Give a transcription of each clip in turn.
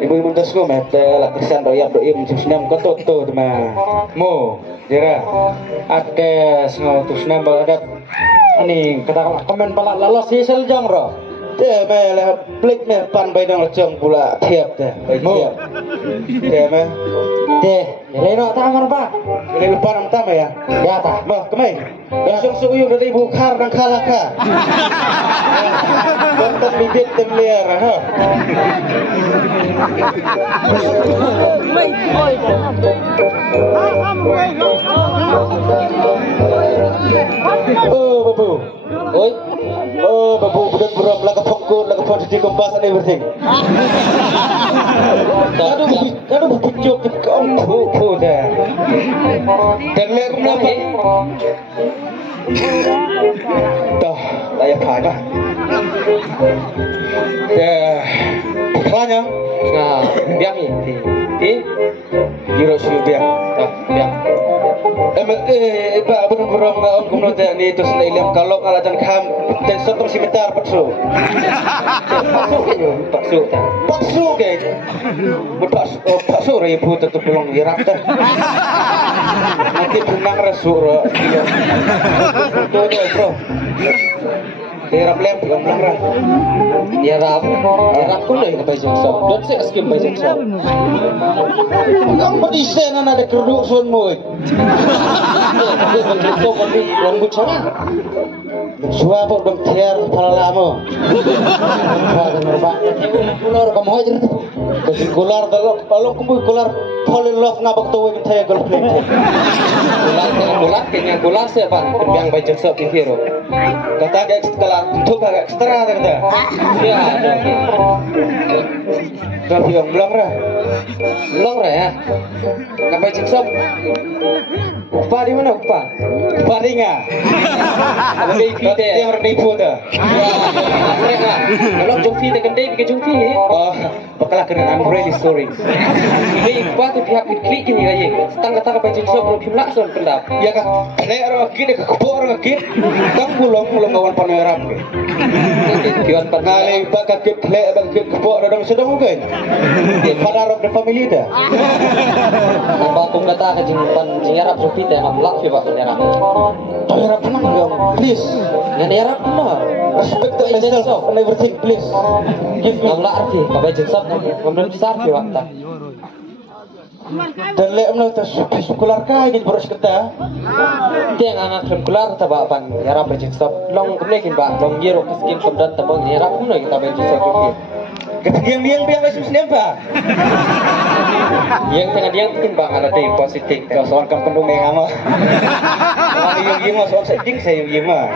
Ibu-ibu terusku mete lah kesan royap doim tusnam kototo tema mo jera ake sengau tusnam badat ani kata komen pala lalos si seljang ro te mele blik me pan bay dong jong pula tiap te bay tiap te me te leno ta amar ba le pan am ta ya ya ta mo kemai ya sung sung yu dari ibu kar nang kalaka konten bibit temliar ha oh babu oi oh babu budak buram laga pokok laga posisi kompas and everything aduh bujuk kau pu dah dan lihat melapar dah layak pada ya kelanya nah biang ini Giro biang biang Pak benar-benar ngaon kumno teh ni terus lailam kalau alasan kam dan satu sebentar paksu paksu ke paksu ribu tetap belum dirap teh nanti benang rasur iya tuh bro dirap lem belum rah dirap pun lagi ke baju sok don't say skim baju sok kamu di sana ada kerudung sunmu begitu kami rambut sana suara dong tiar palamo kular kamu aja kasi kular kalau kamu kular fall in love ngabak tuh yang saya girlfriend kular siapa yang baju sok di hero kata ekstra untuk agak ekstra kata ya tapi yang belum ya ngapa sok upah di mana upah ringa ada yang nipu dah kalau jumpi dengan dia bikin jumpi oh bakalah kena I'm really sorry ini upah tu pihak klik ini aja setengah baju sok belum film langsung kendap ya kan lero gini ke kubur gini kan belum kawan pameran kian penali bakal klik bakal kubur dalam sedang mungkin pada rock the family dah apa aku kata ke jingpan jingarap jumpi dah ngamlak sih pak jingarap jingarap pernah dong please jingarap pernah respect to myself and everything please give me ngamlak arti pakai jingsap ngambil besar sih pak dan lek mno tas kular kai gin boros keta tiang angak krem kular ta ba pan yara bajik stop long kemlekin ba long giro keskin komdan ta bang yara mno kita bajik stop kit ketiang biang masuk senempa yang tengah dia bikin bang ada yang positif kalau soal kampung yang ama yang gimana soal sedih saya gimana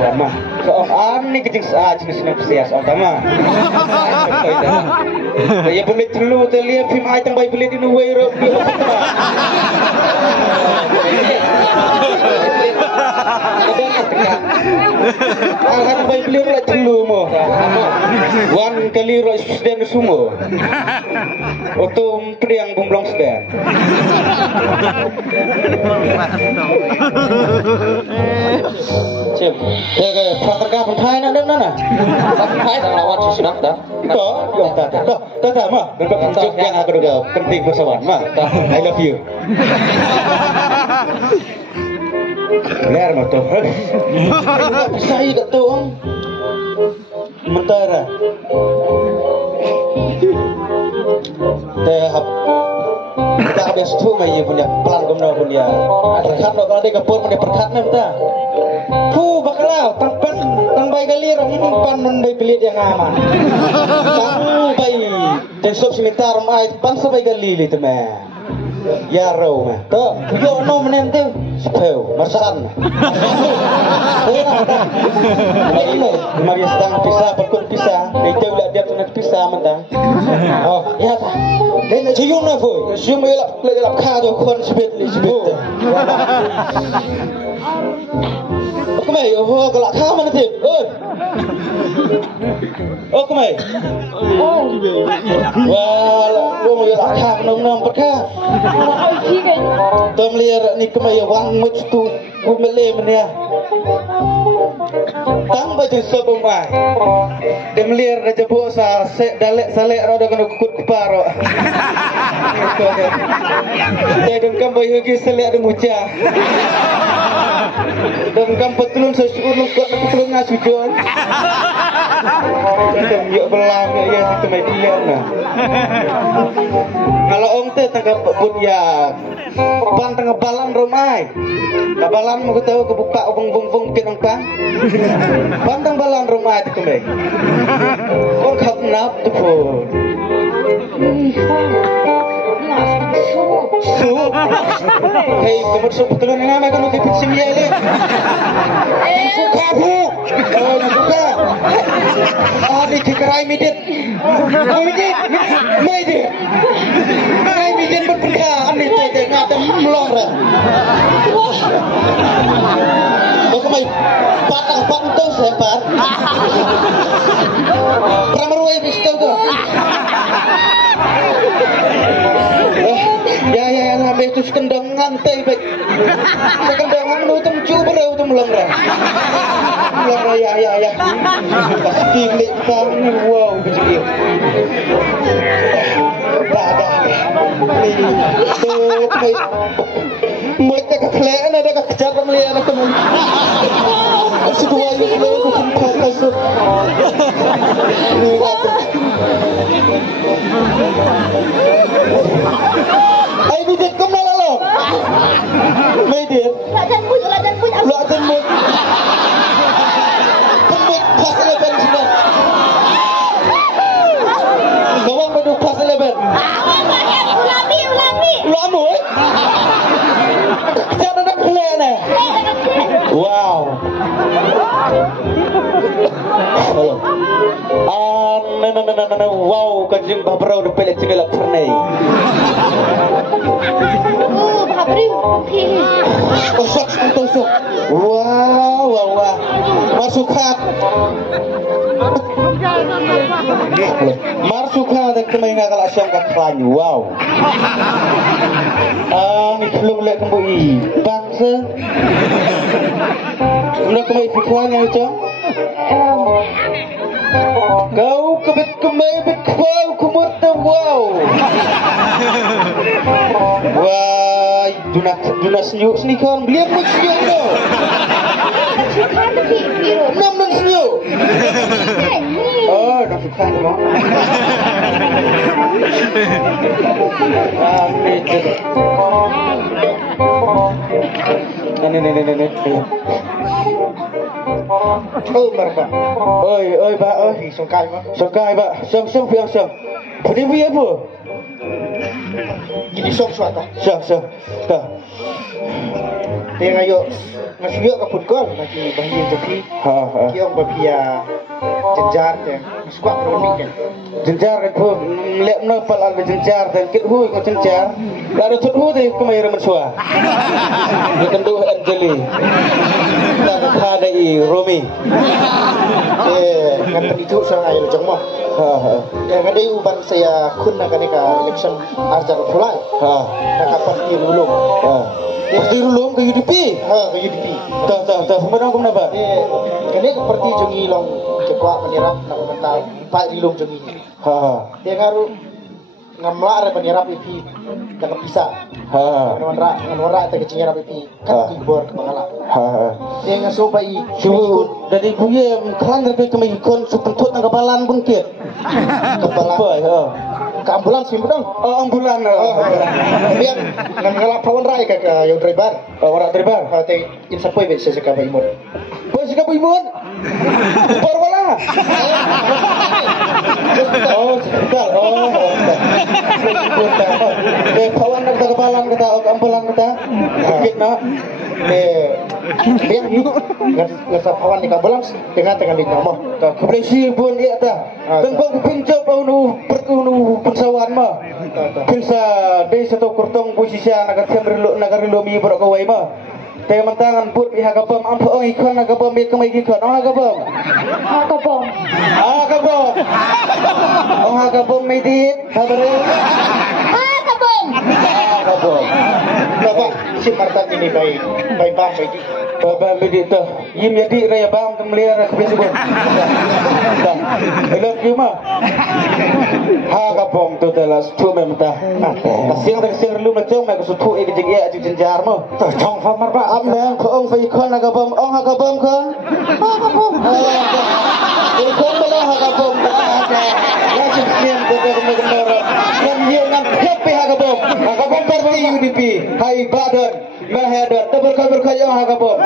sama soal aneh kecil saja jenis nafsias utama ya boleh dulu terlihat film item baik boleh dinuai rob alhan baik beli mulai dulu mo wan kali rois dan sumo waktu priang bumblong sedang cem ya prakerja pentai nak dem nana pentai dah lawan susunah dah kau yang tak mah bentuk bentuk yang aku juga penting bersawan mah I love you Ler mah tuh saya tak tahu mentara tehap kita habis tu mai punya pelan gomno punya perkat no kalau dia kapur punya perkat na kita bakalau tang bay galir pan bay pilit yang aman tang bay dan sob sementar mai pan sa bay galili tu mah ya raw mah to yo no menem tu sepeu marsan ini mari sedang pisah perkut pisah itu ulah dia tu nak pisah mentang oh ya ta dan cium na foi cium elap kha tu kon sebet ni sebet Oke, oh kalau kha mana tip oke mai wala wo mo elap kha nong perkha tom liar ni kemai wang much tu bumele menia tang baju sobomai demlir raja bosa se dalek salek roda kena kukut keparo dan kampai hugi salek ada muja dan kampai telun sesuatu nukut telun ngasujon dan yuk belam ya situ media nah kalau om teh tangkap pun ya pan tengah balan romai kabalan mau tahu kebuka bung bikin angpang pan balan romai tu kembali orang kap nap tu pun sup hei kemudian sup telur ni nama kan untuk simia ni suka bu oh suka ada kerai midit midit berpindah ane tu je ngata melong dah kau mai patang tu sepat pramaruai bistu tu ya sampai itu sekendang ngantai baik sekendangan lu tu mencuba lu tu melong dah ya pasti milik kami wow kecil dah tuh mereka kekelian ada kekejar melihat teman sedua itu aku sempat masuk ayo bidit kau mana lo bidit lajan pun pas 11 sudah gawang berdua pas 11 ulami cara nak kelian wow wow kajing babrau de pelek cingala pernai tosok wow marsukat dan kemainga kala asyam kat klanyu wow belum lek kembui bangsa nak kemai pikirnya itu kau kebet kemai betkau kumut wow wah dunas senyuk sini kan beliau pun senyuk tu nam senyuk oh nak suka tu Nenek. Oh mereka. Oi pak, songkai pak, song piang song. Puni buaya apa? Gini song suata. Song. Dah. Dia ngayo ngasuyo ke putkol lagi bahian jadi. Kiong bapia jenjar dan suka kronik kan. Jenjar kan pun lek nopal al jenjar dan kit hui ko jenjar. Ada tut hui tu kemai ramasua. Dikendu Anjeli. Tak ada Romi. Kan itu sang ayah jengmah. Yang ada uban saya kun nak ni ka election arjar pulai. Nak kapan dirulung. Dirulung ke UDP. Ke UDP. Tak. Sebenarnya kenapa? Ini seperti jongi long cepat menyerap nak mental pak dirulung jongi. Dia ngaruh ngamlar menyerap IP tak bisa. Nganwara tak kecinyerap IP kan kibor ke bangala. Dia ngasuh pai cubu dari buye kan tapi kami ikon supentut nang kabalan pun kiat. Kabalan. Ke ambulans sih dong. Oh ambulan. Dia ngalap pawan rai ke yang driver. Orang driver. Te insapoi be seseka bai imut. Bos seseka bai imut. Parwala. Oh, hospital. Dia pawan nak kabalan kita ambulan kita. Sakit nak. Dia ngasa pawan di ambulans dengan di nama. Kepolisi pun ia dah. Tengok pinjau unu pensawan mah. Pinsa desa satu kurtong posisi anak negara lomi berkawai mah. Teman tangan put pihak kapam ampo ikon kapamik kemai ikon kapam. Kapam medit kabar. Kapam. Bapak si Marta ini baik bang baik Baba medita yim yadi raya bang kemeliara ke bisibun dah elok yuma ha kapong tu telas tu memta kasing lu macam mai kusutu e ke ya ajin jar mo chong phong mar ba am nang ko ong fai khon ka bom ong ha ka bom khon ha ka bom ha khon bala ha ka bom ya chim siem ko ko me ko ngam ye ngam phep pe ha ka bom par ti UDP hai badan mahadar berkah yang ha ka bom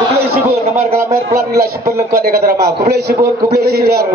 kublai sibur nomor kalamer plan nilai super lengkap dia kata ramah kublai sibur kublai sijar